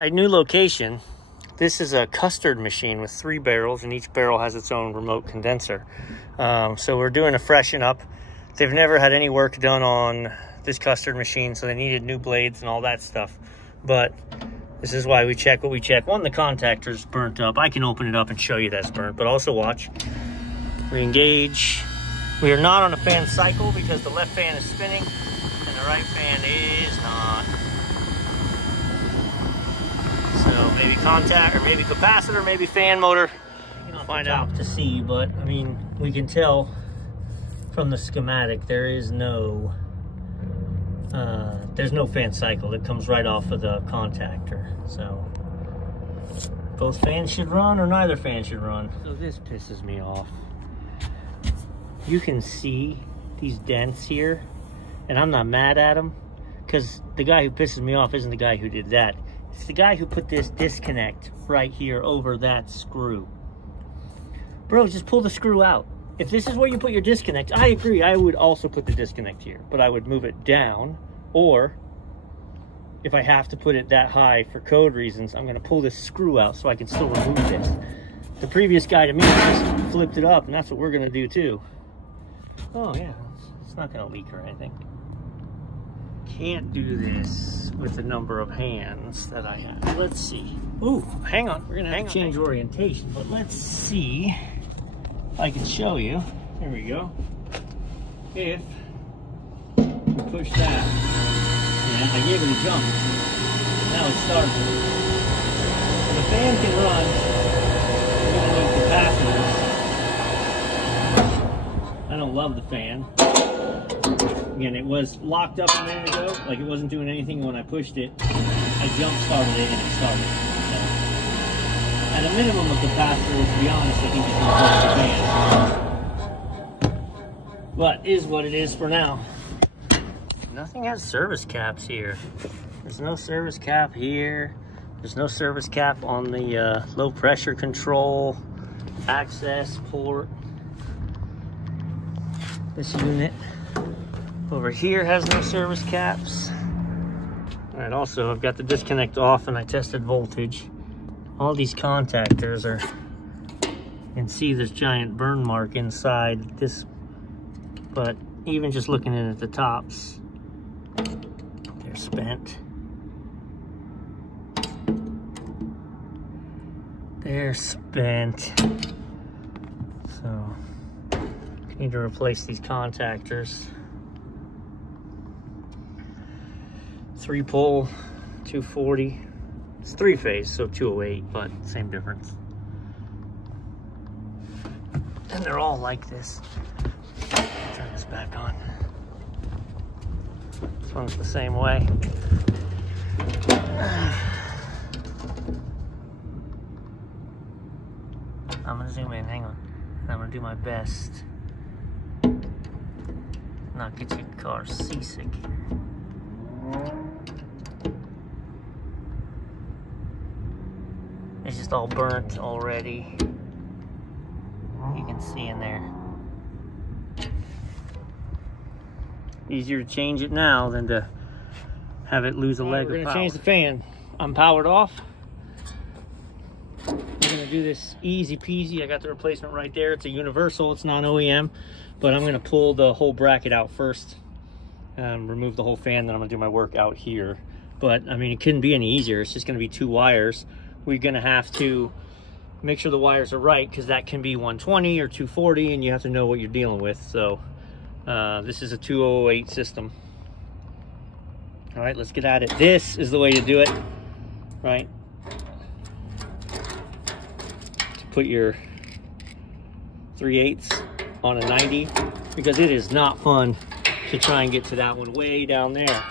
A new location. This is a custard machine with 3 barrels, and each barrel has its own remote condenser. So we're doing a freshen up. They've never had any work done on this custard machine, so they needed new blades and all that stuff. But this is why we check what we check. One, the contactor's burnt up. I can open it up and show you that's burnt, but also watch. We engage. We are not on a fan cycle because the left fan is spinning and the right fan is not. So maybe contact, or maybe capacitor, maybe fan motor. You'll find out to see, but I mean, we can tell from the schematic there is no there's no fan cycle. It comes right off of the contactor. So both fans should run or neither fan should run. So this pisses me off. You can see these dents here, and I'm not mad at them because the guy who pisses me off isn't the guy who did that. It's the guy who put this disconnect right here over that screw. Bro, just pull the screw out. If this is where you put your disconnect, I agree, I would also put the disconnect here, but I would move it down, or if I have to put it that high for code reasons, I'm gonna pull this screw out so I can still remove this. The previous guy to me just flipped it up, and that's what we're gonna do too. Oh yeah, it's not gonna leak or anything. Can't do this with the number of hands that I have. Let's see. Ooh, hang on. We're gonna have to change orientation, but let's see if I can show you. There we go. If we push that, and I gave it a jump. Now it's starting. So the fan can run. We're gonna need capacitors. I don't love the fan. Again, it was locked up a minute ago, like it wasn't doing anything when I pushed it. I jump started it and it started. So, at a minimum of capacitors, to be honest, I think it's going to push the fan. But is what it is for now. Nothing has service caps here. There's no service cap here. There's no service cap on the low pressure control access port. This unit over here has no service caps. All right, also I've got the disconnect off and I tested voltage. All these contactors are, you can see this giant burn mark inside this, but even just looking in at the tops, they're spent. They're spent. So, need to replace these contactors. 3-pole, 240. It's 3-phase, so 208, but same difference. And they're all like this. Turn this back on. This one's the same way. I'm gonna zoom in, hang on. I'm gonna do my best. Not get your car seasick here. It's just all burnt already. You can see in there. Easier to change it now than to have it lose a leg of power. We're gonna change the fan. I'm powered off. We're gonna do this easy peasy. I got the replacement right there. It's a universal, it's non-OEM, but I'm gonna pull the whole bracket out first and remove the whole fan, then I'm gonna do my work out here. But I mean, it couldn't be any easier. It's just gonna be 2 wires. We're gonna have to make sure the wires are right, because that can be 120 or 240 and you have to know what you're dealing with. So this is a 208 system. All right, let's get at it. This is the way to do it, right? To put your 3/8 on a 90, because it is not fun to try and get to that one way down there.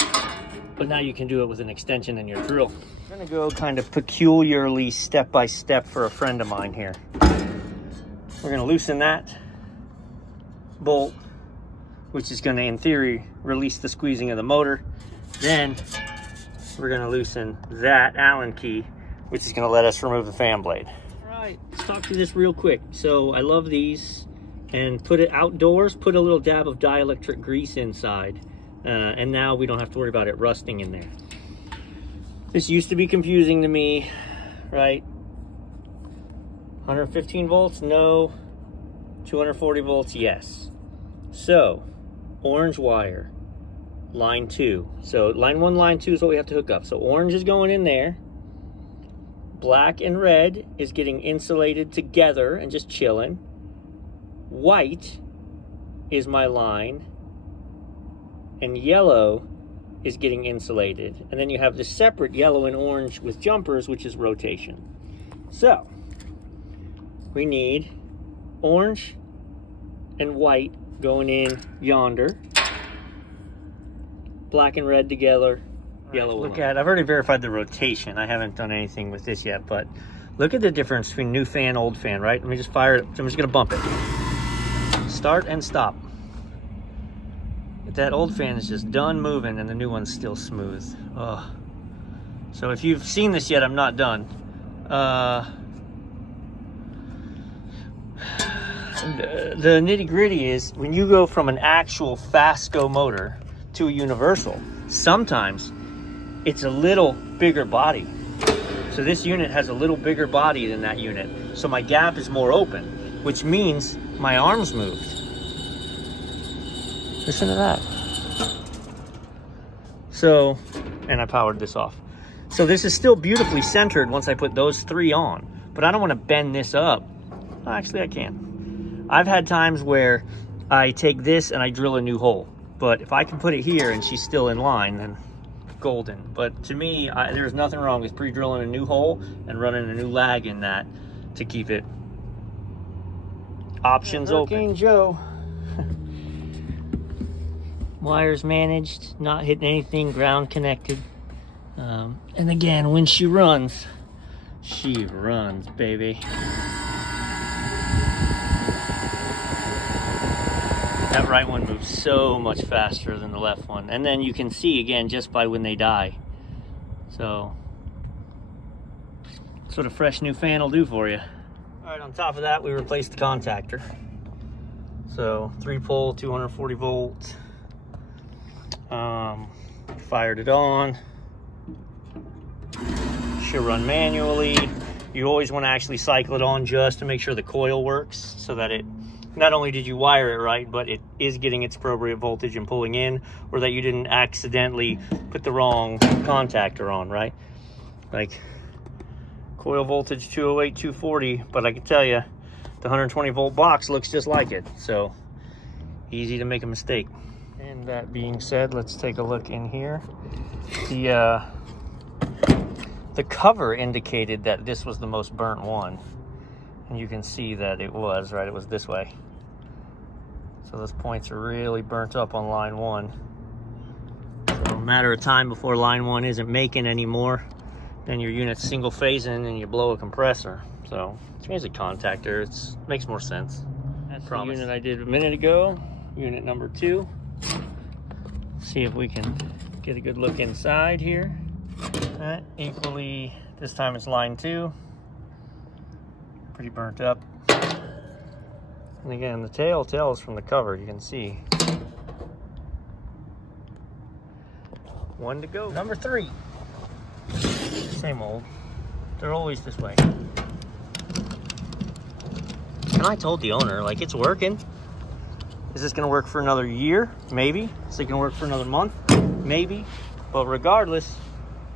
But now you can do it with an extension in your drill. I'm gonna go kind of peculiarly step by step for a friend of mine here. We're gonna loosen that bolt, which is gonna, in theory, release the squeezing of the motor. Then we're gonna loosen that Allen key, which is gonna let us remove the fan blade. All right, let's talk through this real quick. So I love these, and put it outdoors, put a little dab of dielectric grease inside. And now we don't have to worry about it rusting in there. This used to be confusing to me, right? 115 volts, no. 240 volts, yes. So, orange wire, line 2. So line 1, line 2 is what we have to hook up. So orange is going in there. Black and red is getting insulated together and just chilling. White is my line. And yellow is getting insulated. And then you have the separate yellow and orange with jumpers, which is rotation. So, we need orange and white going in yonder. Black and red together, yellow. Look at, I've already verified the rotation. I haven't done anything with this yet, but look at the difference between new fan, old fan, right? Let me just fire it. I'm just gonna bump it. Start and stop. That old fan is just done moving and the new one's still smooth. Oh. So if you've seen this yet, I'm not done. The nitty-gritty is when you go from an actual Fasco motor to a universal, sometimes it's a little bigger body. So this unit has a little bigger body than that unit. So my gap is more open, which means my arms moved. Listen to that. So, and I powered this off. So this is still beautifully centered once I put those 3 on, but I don't want to bend this up. Well, actually I can. I've had times where I take this and I drill a new hole, but if I can put it here and she's still in line, then golden. But to me, there's nothing wrong with pre-drilling a new hole and running a new lag in that to keep it options open. Joe. Wires managed, not hitting anything, ground connected. And again, when she runs, baby. That right one moves so much faster than the left one. And then you can see again just by when they die. So, that's what a fresh new fan will do for you. All right, on top of that, we replaced the contactor. So 3-pole, 240 volt. Fired it on. Should run manually. You always want to actually cycle it on just to make sure the coil works, so that it, not only did you wire it right, but it is getting its appropriate voltage and pulling in, or that you didn't accidentally put the wrong contactor on, right? Like coil voltage 208, 240, but I can tell you the 120 volt box looks just like it, so easy to make a mistake. And that being said, let's take a look in here. The cover indicated that this was the most burnt one, and you can see that it was, right? It was this way. So those points are really burnt up on line 1. So a matter of time before line 1 isn't making anymore, then your unit's single phasing and you blow a compressor. So change the contactor, it makes more sense. That's the unit I did a minute ago, unit number 2. See if we can get a good look inside here. Equally, this time it's line 2. Pretty burnt up. And again, the tail tells from the cover, you can see. 1 to go. Number 3. Same old. They're always this way. And I told the owner, like, it's working. Is this gonna work for another year? Maybe. Is it gonna work for another month? Maybe. But regardless,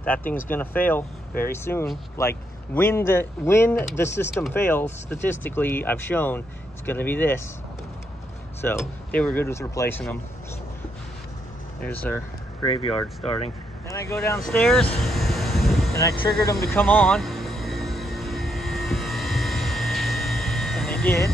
that thing's gonna fail very soon. Like when the system fails, statistically, I've shown it's gonna be this. So they were good with replacing them. There's our graveyard starting. Then I go downstairs and I triggered them to come on. And they did.